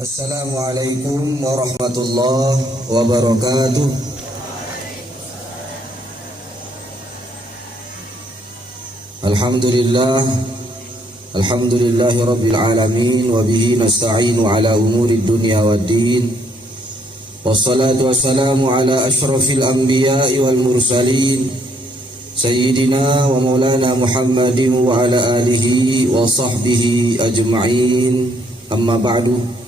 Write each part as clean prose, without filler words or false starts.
Assalamualaikum warahmatullahi wabarakatuh. Alhamdulillahi rabbil alamin, wa bihi nasta'inu ala umuri dunya waddin. Wassalatu wassalamu ala ashrafil anbiya'i wal mursalin, Sayyidina wa maulana Muhammadin wa ala alihi wa sahbihi ajma'in. Amma ba'du.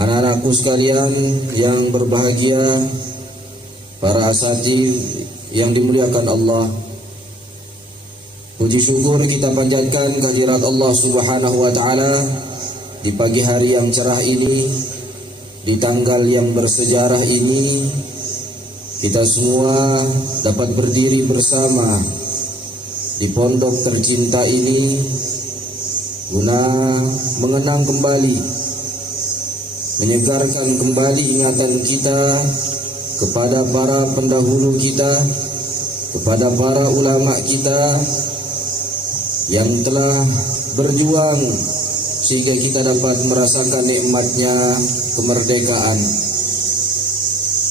Anak-anakku sekalian yang berbahagia, para asatidz yang dimuliakan Allah, puji syukur kita panjatkan kehadirat Allah Subhanahu wa taala di pagi hari yang cerah ini, di tanggal yang bersejarah ini. Kita semua dapat berdiri bersama di pondok tercinta ini guna mengenang kembali, menyegarkan kembali ingatan kita kepada para pendahulu kita, kepada para ulama kita yang telah berjuang sehingga kita dapat merasakan nikmatnya kemerdekaan.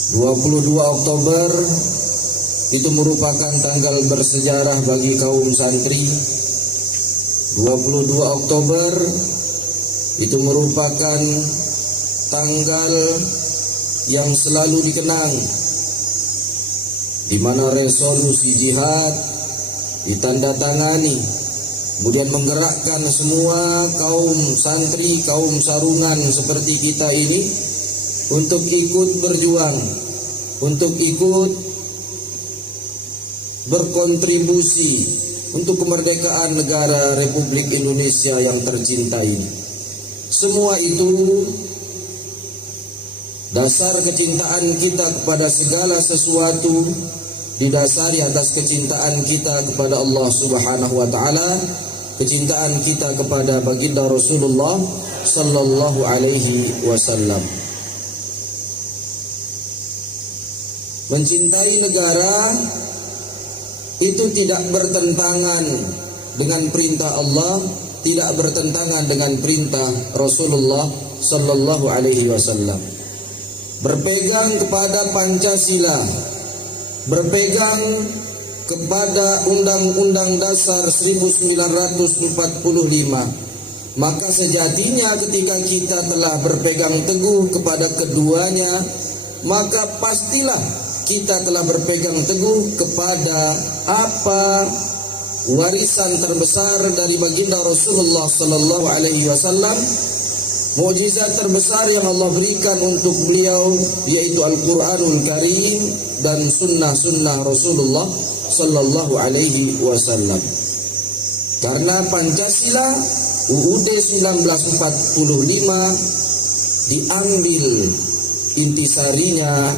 22 Oktober itu merupakan tanggal bersejarah bagi kaum santri. 22 Oktober itu merupakan tanggal yang selalu dikenang, di mana resolusi jihad ditandatangani, kemudian menggerakkan semua kaum santri, kaum sarungan seperti kita ini untuk ikut berjuang, untuk ikut berkontribusi untuk kemerdekaan negara Republik Indonesia yang tercinta ini. Semua itu dasar kecintaan kita kepada segala sesuatu didasari atas kecintaan kita kepada Allah Subhanahu wa taala, kecintaan kita kepada baginda Rasulullah sallallahu alaihi wasallam. Mencintai negara itu tidak bertentangan dengan perintah Allah, tidak bertentangan dengan perintah Rasulullah sallallahu alaihi wasallam. Berpegang kepada Pancasila, berpegang kepada Undang-Undang Dasar 1945, maka sejatinya ketika kita telah berpegang teguh kepada keduanya, maka pastilah kita telah berpegang teguh kepada apa warisan terbesar dari baginda Rasulullah sallallahu alaihi wasallam, mukjizat terbesar yang Allah berikan untuk beliau, yaitu Al-Quranul Karim dan sunnah-sunnah Rasulullah sallallahu alaihi wasallam. Karena Pancasila UUD 1945 diambil intisarinya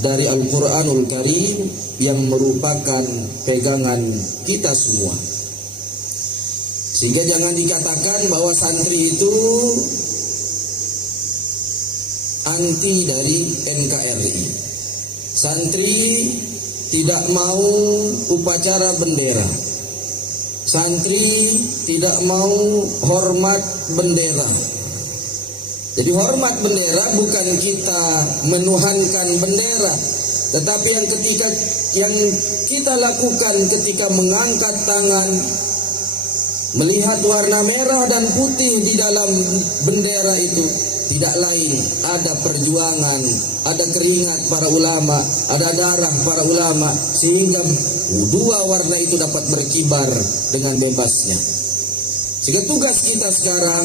dari Al-Quranul Karim yang merupakan pegangan kita semua. Sehingga jangan dikatakan bahwa santri itu anti dari NKRI. Santri tidak mau upacara bendera. Santri tidak mau hormat bendera. Jadi hormat bendera bukan kita menuhankan bendera, tetapi yang kita lakukan ketika mengangkat tangan, melihat warna merah dan putih di dalam bendera itu, tidak lain ada perjuangan, ada keringat para ulama, ada darah para ulama, sehingga dua warna itu dapat berkibar dengan bebasnya. Sehingga tugas kita sekarang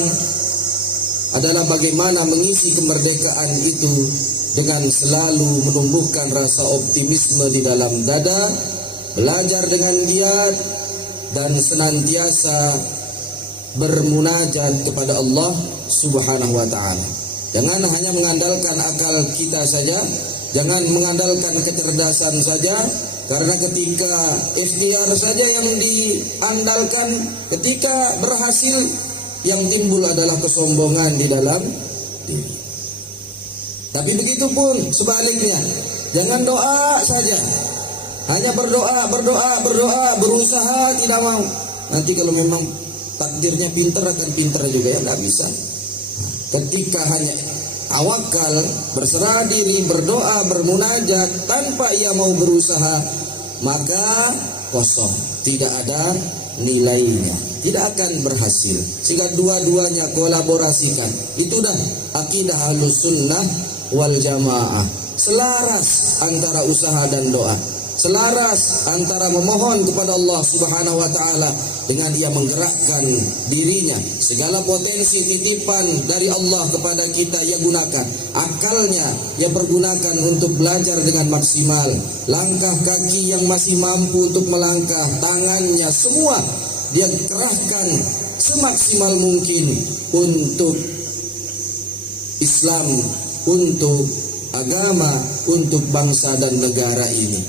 adalah bagaimana mengisi kemerdekaan itu dengan selalu menumbuhkan rasa optimisme di dalam dada, belajar dengan giat, dan senantiasa bermunajat kepada Allah Subhanahu wa ta'ala. Jangan hanya mengandalkan akal kita saja, jangan mengandalkan kecerdasan saja, karena ketika ikhtiar saja yang diandalkan, ketika berhasil, yang timbul adalah kesombongan di dalam diri. Tapi begitu pun sebaliknya, jangan doa saja, hanya berdoa, berusaha tidak mau. Nanti kalau memang takdirnya pinter akan pinter juga, ya nggak bisa. Ketika hanya tawakal, berserah diri, berdoa, bermunajat tanpa ia mau berusaha, maka kosong, tidak ada nilainya, tidak akan berhasil. Sehingga dua-duanya kolaborasikan. Itu dah akidah Ahlus Sunnah wal Jamaah. Selaras antara usaha dan doa, selaras antara memohon kepada Allah Subhanahu wa taala dengan ia menggerakkan dirinya. Segala potensi titipan dari Allah kepada kita ia gunakan. Akalnya ia pergunakan untuk belajar dengan maksimal. Langkah kaki yang masih mampu untuk melangkah, tangannya semua dia kerahkan semaksimal mungkin untuk Islam, untuk agama, untuk bangsa dan negara ini.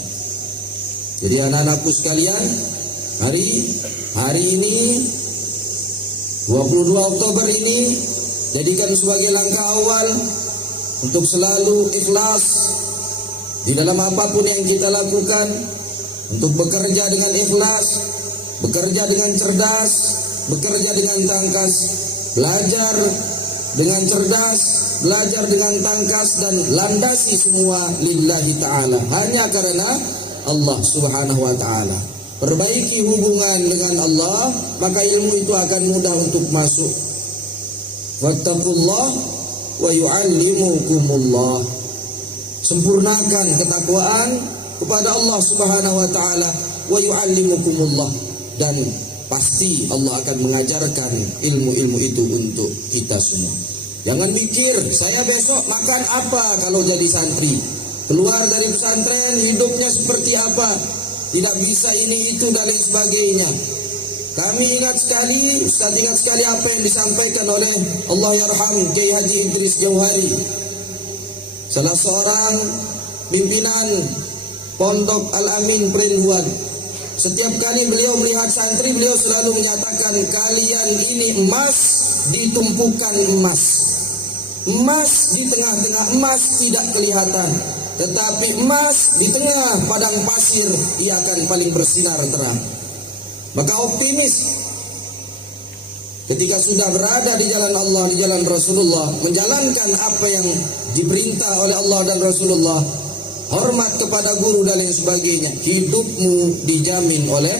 Jadi anak-anakku sekalian, hari ini 22 Oktober ini jadikan sebagai langkah awal untuk selalu ikhlas di dalam apapun yang kita lakukan, untuk bekerja dengan ikhlas, bekerja dengan cerdas, bekerja dengan tangkas, belajar dengan cerdas, belajar dengan tangkas, dan landasi semua lillahi ta'ala, hanya karena Allah Subhanahu wa ta'ala. Perbaiki hubungan dengan Allah, maka ilmu itu akan mudah untuk masuk. Wattaqullah wa yu'allimukumullah. Sempurnakan ketakwaan kepada Allah Subhanahu wa ta'ala, wa yu'allimukumullah, dan pasti Allah akan mengajarkan ilmu-ilmu itu untuk kita semua. Jangan mikir saya besok makan apa kalau jadi santri, keluar dari pesantren hidupnya seperti apa, tidak bisa ini itu dan lain sebagainya. Kami ingat sekali, Ustaz ingat sekali apa yang disampaikan oleh Allahyarham Kiai Haji Idris Jauhari, salah seorang pimpinan Pondok Al-Amin Perinduan. Setiap kali beliau melihat santri, beliau selalu menyatakan, kalian ini emas ditumpukan emas. Emas di tengah-tengah emas tidak kelihatan, tetapi emas di tengah padang pasir ia akan paling bersinar terang. Maka optimis ketika sudah berada di jalan Allah, di jalan Rasulullah, menjalankan apa yang diperintah oleh Allah dan Rasulullah, hormat kepada guru dan lain sebagainya, hidupmu dijamin oleh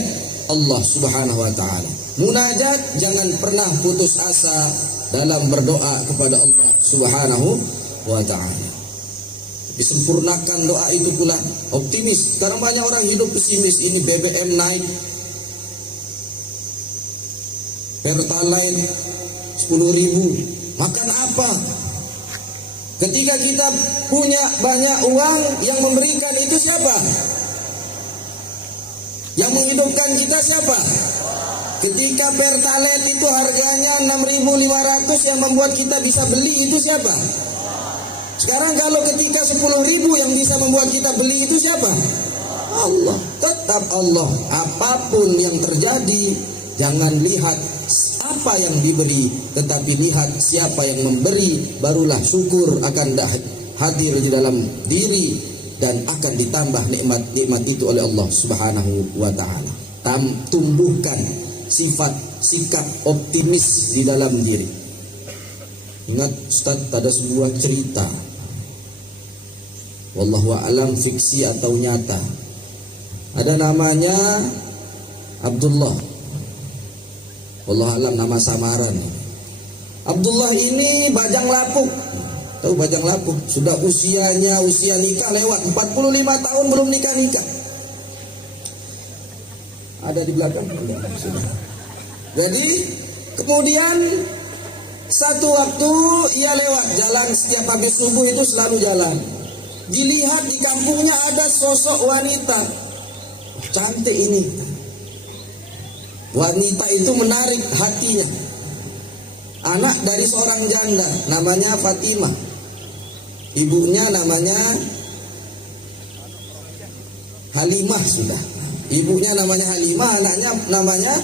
Allah Subhanahu wa ta'ala. Munajat, jangan pernah putus asa dalam berdoa kepada Allah Subhanahu wa ta'ala. Disempurnakan doa itu pula, optimis. Karena banyak orang hidup pesimis, ini BBM naik, Pertalite 10.000, makan apa? Ketika kita punya banyak uang, yang memberikan itu siapa? Yang menghidupkan kita siapa? Ketika Pertalite itu harganya 6.500, yang membuat kita bisa beli itu siapa? Sekarang kalau ketika 10.000 yang bisa membuat kita beli itu siapa? Allah. Tetap Allah. Apapun yang terjadi, jangan lihat apa yang diberi, tetapi lihat siapa yang memberi. Barulah syukur akan hadir di dalam diri dan akan ditambah nikmat-nikmat itu oleh Allah Subhanahu wa ta'ala. Tumbuhkan sifat sikap optimis di dalam diri. Ingat Ustaz, ada sebuah cerita, wallahu a'lam fiksi atau nyata. Ada namanya Abdullah, wallahu a'lam nama samaran. Abdullah ini bajang lapuk. Tahu bajang lapuk? Sudah usia nikah lewat 45 tahun belum nikah. Ada di belakang? Sudah. Jadi kemudian satu waktu ia lewat jalan, setiap habis subuh itu selalu jalan. Dilihat di kampungnya ada sosok wanita, cantik ini. Wanita itu menarik hatinya. Anak dari seorang janda, namanya Fatimah. Ibunya namanya Halimah sudah. Ibunya namanya Halimah, anaknya namanya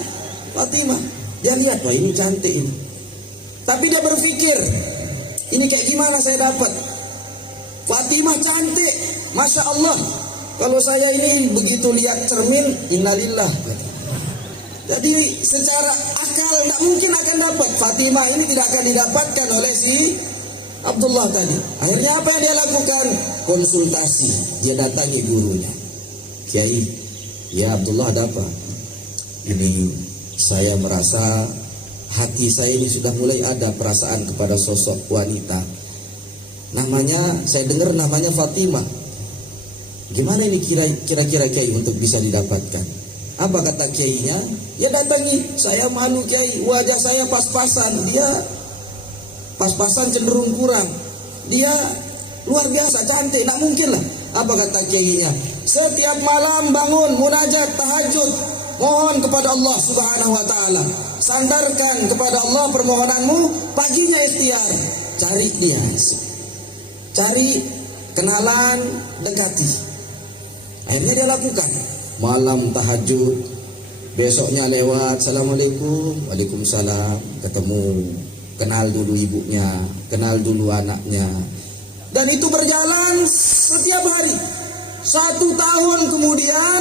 Fatimah. Dia lihat, wah ini cantik ini. Tapi dia berpikir, ini kayak gimana saya dapat? Fatimah cantik, Masya Allah. Kalau saya ini begitu lihat cermin, innalillah. Jadi secara akal tidak mungkin akan dapat. Fatimah ini tidak akan didapatkan oleh si Abdullah tadi. Akhirnya apa yang dia lakukan? Konsultasi. Dia datangi gurunya. Kiai, ya Abdullah, ada apa? Ini saya merasa hati saya ini sudah mulai ada perasaan kepada sosok wanita. Namanya, saya dengar namanya Fatimah. Gimana ini kira-kira Kiai untuk bisa didapatkan? Apa kata kiainya? Ya datangi. Saya malu Kiai, wajah saya pas-pasan, dia pas-pasan cenderung kurang. Dia luar biasa cantik, tak mungkin lah. Apa kata kiainya? Setiap malam bangun munajat tahajud, mohon kepada Allah Subhanahu wa taala. Sandarkan kepada Allah permohonanmu, paginya ikhtiar. Cari dia. Cari kenalan, dekati. Akhirnya dia lakukan. Malam tahajud, besoknya lewat, assalamualaikum, waalaikumsalam, ketemu, kenal dulu ibunya, kenal dulu anaknya, dan itu berjalan setiap hari. 1 tahun kemudian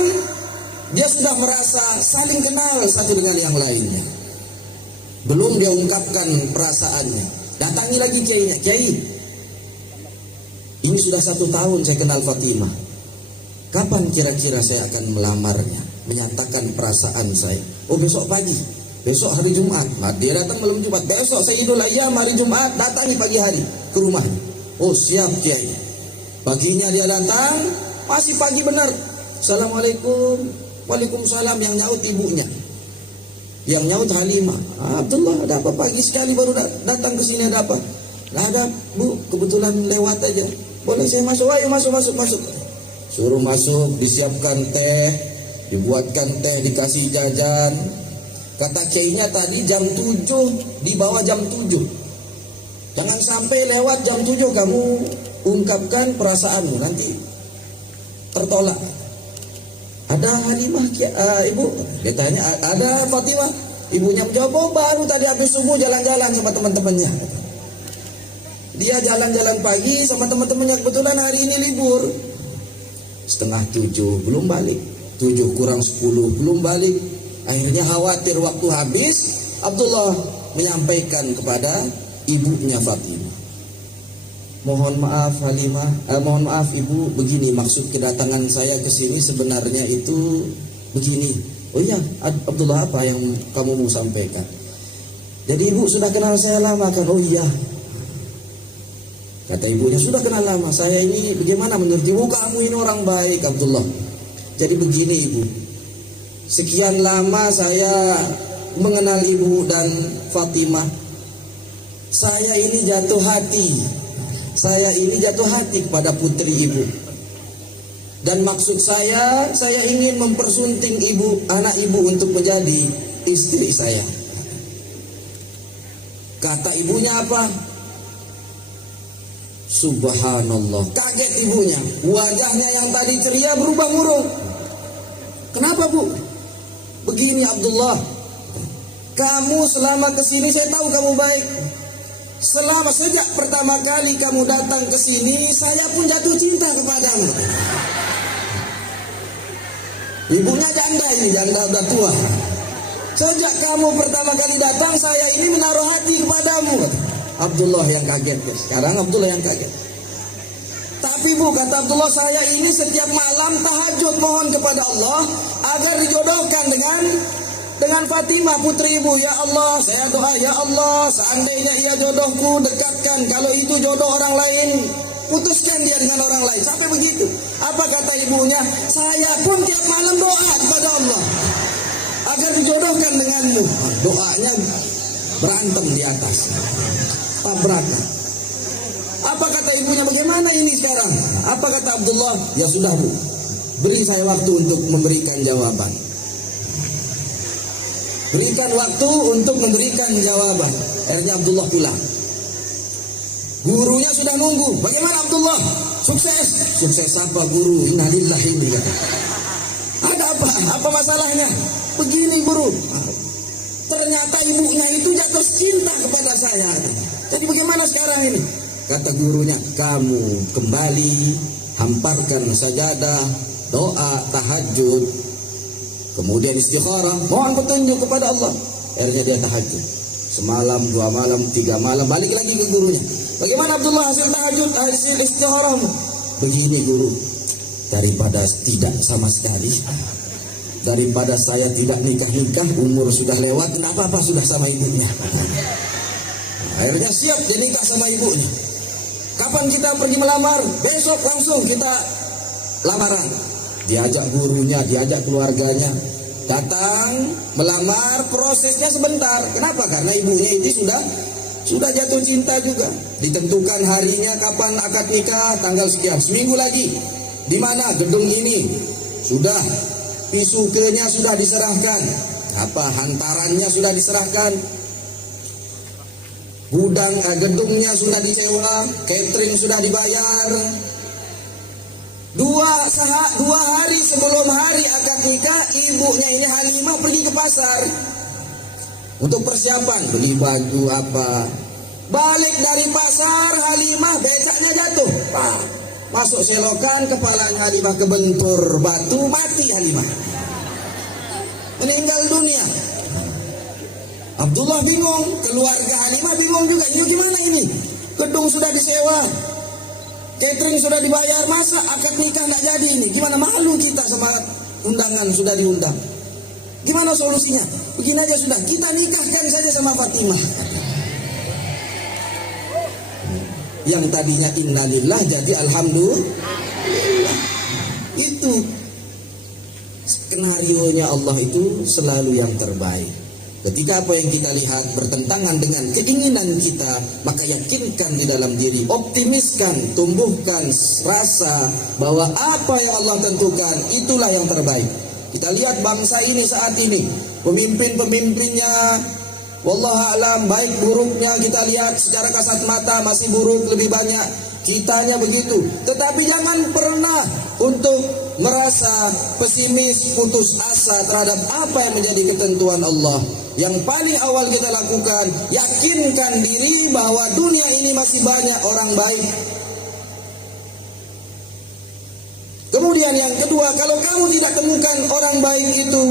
dia sudah merasa saling kenal satu dengan yang lainnya. Belum dia ungkapkan perasaannya, datangi lagi kiainya. Kiai, ini sudah 1 tahun saya kenal Fatimah. Kapan kira-kira saya akan melamarnya, menyatakan perasaan saya? Oh, besok pagi, besok hari Jumat. Nah, dia datang malam Jumat. Besok saya Idul Ayyam hari Jumat, datangi pagi hari ke rumahnya. Oh, siap Kiai. Paginya dia datang, masih pagi benar. Assalamualaikum, waalaikumsalam. Yang nyaut ibunya, yang nyaut Halimah. Abdullah, ada apa pagi sekali baru datang ke sini, ada apa? Nggak ada Bu, kebetulan lewat aja. Boleh saya masuk? Ayo masuk. Suruh masuk, disiapkan teh, dibuatkan teh, dikasih jajan. Kata kiainya tadi jam 7, di bawah jam 7. Jangan sampai lewat jam 7 kamu ungkapkan perasaanmu, nanti tertolak. Ada Halimah, ibu? Dia tanya, ada Fatimah? Ibunya menjawab, oh baru tadi habis subuh jalan-jalan sama teman-temannya. Dia jalan-jalan pagi sama teman-temannya, kebetulan hari ini libur. 6:30 belum balik, 7 kurang 10 belum balik. Akhirnya khawatir waktu habis, Abdullah menyampaikan kepada ibunya Fatimah, mohon maaf Halimah, mohon maaf ibu, begini maksud kedatangan saya ke sini sebenarnya itu begini. Oh iya Abdullah, apa yang kamu mau sampaikan? Jadi ibu sudah kenal saya lama kan? Oh iya. Kata ibunya, sudah kenal lama. Saya ini bagaimana menurut ibu? Kamu ini orang baik Abdullah. Jadi begini ibu, sekian lama saya mengenal ibu dan Fatimah. Saya ini jatuh hati. Saya ini jatuh hati kepada putri ibu. Dan maksud saya ingin mempersunting ibu, anak ibu untuk menjadi istri saya. Kata ibunya apa? Subhanallah, kaget ibunya. Wajahnya yang tadi ceria berubah murung. Kenapa Bu? Begini Abdullah, kamu selama kesini saya tahu kamu baik. Selama sejak pertama kali kamu datang ke sini, saya pun jatuh cinta kepadamu. Ibunya janda ini, janda udah tua. Sejak kamu pertama kali datang, saya ini menaruh hati kepadamu. Abdullah yang kaget, sekarang Abdullah yang kaget. Tapi Bu, kata Abdullah, saya ini setiap malam tahajud mohon kepada Allah agar dijodohkan dengan Fatimah putri ibu. Ya Allah, saya doa, ya Allah, seandainya ia jodohku, dekatkan. Kalau itu jodoh orang lain, putuskan dia dengan orang lain. Sampai begitu. Apa kata ibunya? Saya pun tiap malam doa kepada Allah agar dijodohkan denganmu. Doanya berantem di atas, tabrakan. Apa kata ibunya? Bagaimana ini sekarang? Apa kata Abdullah? Ya sudah Bu, beri saya waktu untuk memberikan jawaban. Berikan waktu untuk memberikan jawaban. Akhirnya Abdullah pulang. Gurunya sudah nunggu. Bagaimana Abdullah? Sukses. Sukses apa guru? Innalillahi ini. Ada apa? Apa masalahnya? Begini guru, ternyata ibunya itu jatuh cinta kepada saya. Jadi bagaimana sekarang ini? Kata gurunya, kamu kembali, hamparkan sajadah, doa, tahajud kemudian istikharah, mohon petunjuk kepada Allah. Akhirnya dia tahajud. Semalam, 2 malam, 3 malam, balik lagi ke gurunya. Bagaimana Abdullah hasil tahajud, hasil istikharah? Begini guru, daripada tidak sama sekali, daripada saya tidak nikah-nikah, umur sudah lewat, tidak apa-apa sudah sama ibunya. Akhirnya siap dia nikah sama ibunya. Kapan kita pergi melamar? Besok langsung kita lamaran. Diajak gurunya, diajak keluarganya, datang melamar, prosesnya sebentar. Kenapa? Karena ibunya itu sudah jatuh cinta juga. Ditentukan harinya kapan akad nikah, tanggal sekian, seminggu lagi. Di mana? Gedung ini. Sudah pisukenya sudah diserahkan. Hantarannya sudah diserahkan. Gedungnya sudah disewa, catering sudah dibayar. Dua hari sebelum hari akad nikah, ibunya ini Halimah pergi ke pasar untuk persiapan, beli baju apa. Balik dari pasar, Halimah becaknya jatuh. Masuk selokan, kepalanya Halimah kebentur batu, mati Halimah. Meninggal dunia. Abdullah bingung, keluarga Halimah bingung juga. Ini gimana ini? Gedung sudah disewa, catering sudah dibayar, masa akad nikah tidak jadi ini? Gimana, malu kita sama undangan sudah diundang. Gimana solusinya? Begini aja sudah, kita nikahkan saja sama Fatimah. Yang tadinya innalillah jadi alhamdulillah. Itu skenarionya Allah itu selalu yang terbaik. Ketika apa yang kita lihat bertentangan dengan keinginan kita, maka yakinkan di dalam diri, optimiskan, tumbuhkan rasa bahwa apa yang Allah tentukan itulah yang terbaik. Kita lihat bangsa ini saat ini, pemimpin-pemimpinnya, wallahu a'lam, baik buruknya kita lihat secara kasat mata masih buruk lebih banyak, kitanya begitu. Tetapi jangan pernah untuk merasa pesimis, putus asa terhadap apa yang menjadi ketentuan Allah. Yang paling awal kita lakukan, yakinkan diri bahwa dunia ini masih banyak orang baik. Kemudian yang kedua, kalau kamu tidak temukan orang baik itu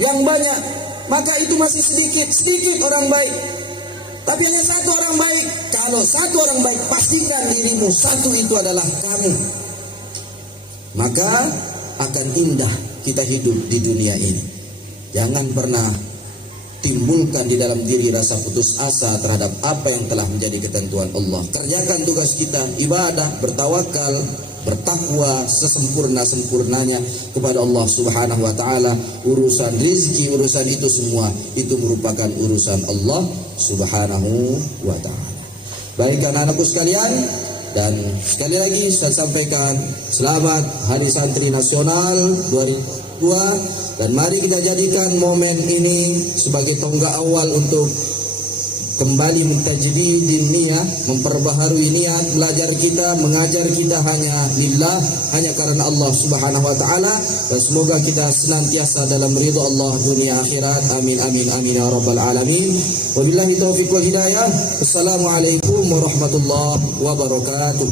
yang banyak, maka itu masih sedikit orang baik. Tapi hanya satu orang baik. Kalau satu orang baik, pastikan dirimu satu itu adalah kamu. Maka akan indah kita hidup di dunia ini. Jangan pernah timbulkan di dalam diri rasa putus asa terhadap apa yang telah menjadi ketentuan Allah. Kerjakan tugas kita, ibadah, bertawakal, bertakwa sesempurna-sempurnanya kepada Allah Subhanahu wa taala. Urusan rizki, urusan itu semua itu merupakan urusan Allah Subhanahu wa taala. Baik anak-anakku sekalian, dan sekali lagi saya sampaikan selamat Hari Santri Nasional 2002. Dan mari kita jadikan momen ini sebagai tonggak awal untuk kembali mentajdidin niat, memperbaharui niat, belajar kita, mengajar kita hanya lillah, hanya karena Allah Subhanahu wa taala, dan semoga kita senantiasa dalam ridha Allah dunia akhirat. Amin amin amin ya rabbal alamin. Wabillahi taufiq wal hidayah. Assalamualaikum warahmatullahi wabarakatuh.